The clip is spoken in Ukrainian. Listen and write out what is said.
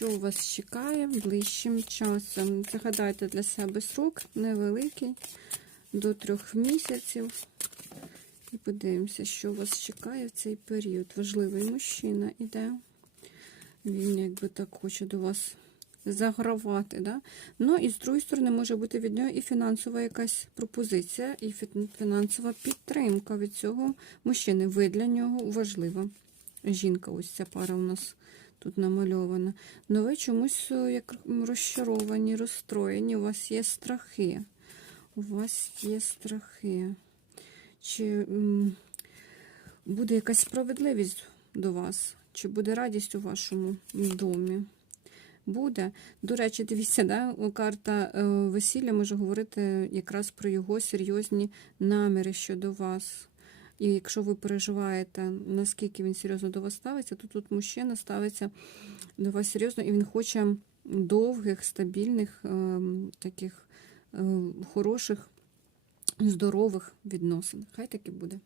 що вас чекає ближчим часом. Загадайте для себе срок невеликий, до трьох місяців. І подивимося, що вас чекає в цей період. Важливий мужчина іде. Він якби так хоче до вас загравати. Да? Ну і з другої сторони може бути від нього і фінансова якась пропозиція, і фінансова підтримка від цього мужчини. Ви для нього важлива. Жінка, ось ця пара у нас тут намальована. Но ви чомусь е, як розчаровані, розстроєні, у вас є страхи. У вас є страхи. Чи буде якась справедливість до вас? Чи буде радість у вашому домі? Буде. До речі, дивіться, да? карта е, весілля може говорити якраз про його серйозні наміри щодо вас. І якщо ви переживаєте, наскільки він серйозно до вас ставиться, то тут мужчина ставиться до вас серйозно, і він хоче довгих, стабільних, ем, таких ем, хороших, здорових відносин. Хай так і буде.